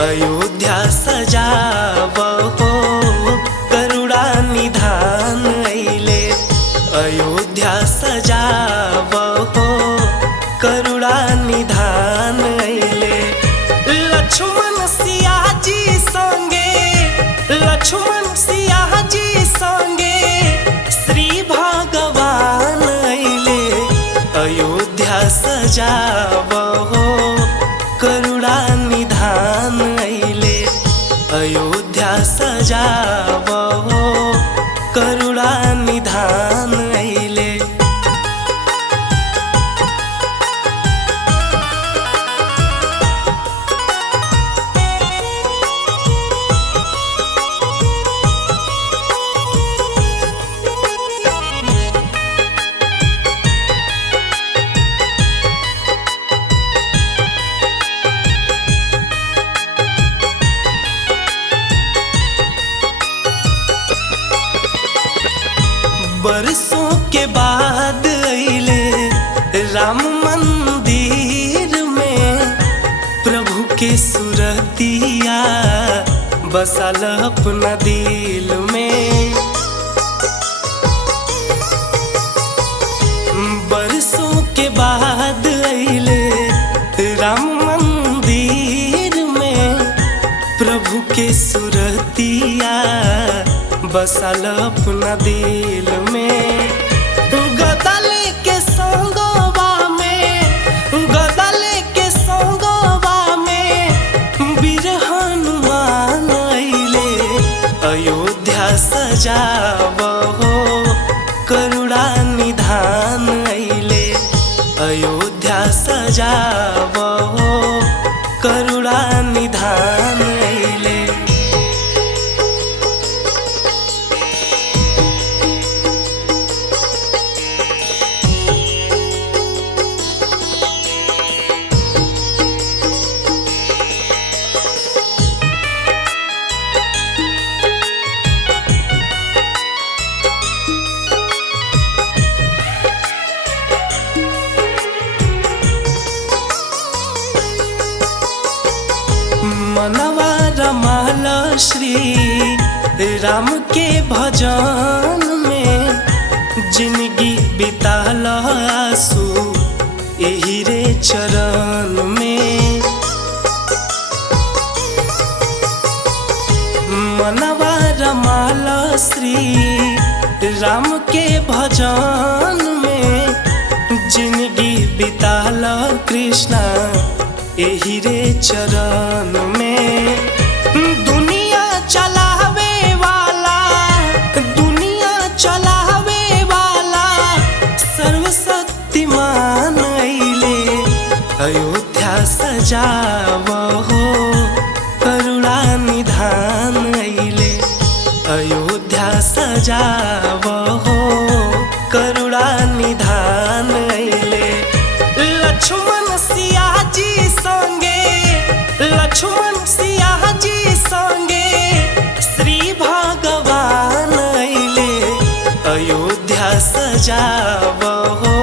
अयोध्या सजावहो करुणा निधान अइले। अयोध्या सजावहो करुणा निधान अइले। लक्ष्मण सिया जी संगे, लक्ष्मण सिया जी संगे श्री भगवान अइले। अयोध्या सजावहो करुणा निधान अइले। अयोध्या सजावहो करुणा निधान अइले। बरसों के बाद अइले राम मंदिर में। प्रभु के सुरतिया बसल अपना दिल में। बरसों के बाद अइले राम मंदिर में। प्रभु के सुरतिया बसल अपना दिल में। गदल के संगवा में, गदल के संगवा में वीर हनुमान अइले। अयोध्या सजावहो करुणा निधान अइले। अयोध्या सजावहो करुणा निधान अइले। मनवा रमाल श्री राम के भजन में। जिंदगी बिताल आंसू एही रे चरण में। मनवा रमाल श्री राम के भजन में। जिंदगी बिताल कृष्णा एही रे चरण में। दुनिया चलावे वाला, दुनिया चलावे वाला सर्वशक्तिमान अइले। अयोध्या सजावहो करुणा निधान अइले। अयोध्या सजावहो करुणा निधान अइले। लक्ष्मण सिया जी संगे, लक्ष्मण सिया जी संगे श्री भगवान अइले। अयोध्या सजावहो